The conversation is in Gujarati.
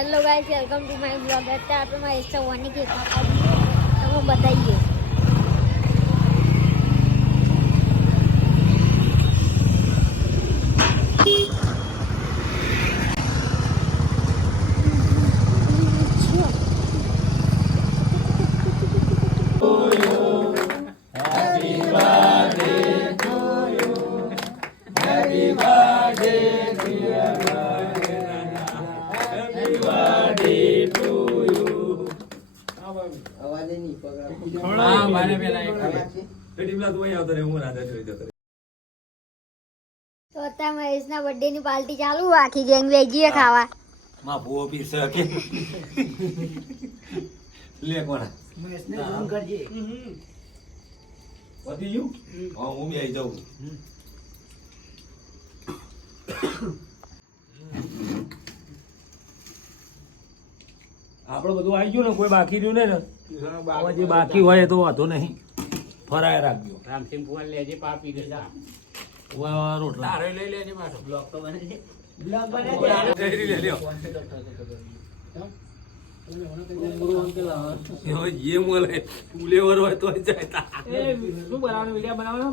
Hello guys, welcome to my blog. અત્યારે આપણે મહેશ ચૌહાણની કેકમાં તમને બતાવીએ. તો અત્યારે મહેશના બર્થડે ની પાર્ટી ચાલુ, આખી ગેંગ વેગી ખાવા. માં ભૂવો પીરસે કે લે કોણા મહેશને ફોન કરજે. વધી ગયું? હા, હું બી આવી જાઉં. આપણે બધું આવી ગયું ને, કોઈ બાકી રહ્યું ને જે બાકી હોય તો વાંધો નહીં, ફરાય રાખજો. રામસિંહ ફુવાન લેજે પાપી ગયેલા રોટલા લઈ લેજે પાછો બ્લોક તો બને છે. જે મળે ફૂલેવર હોય તો જાય. શું બનાવવાનો વિડીયો બનાવવાનો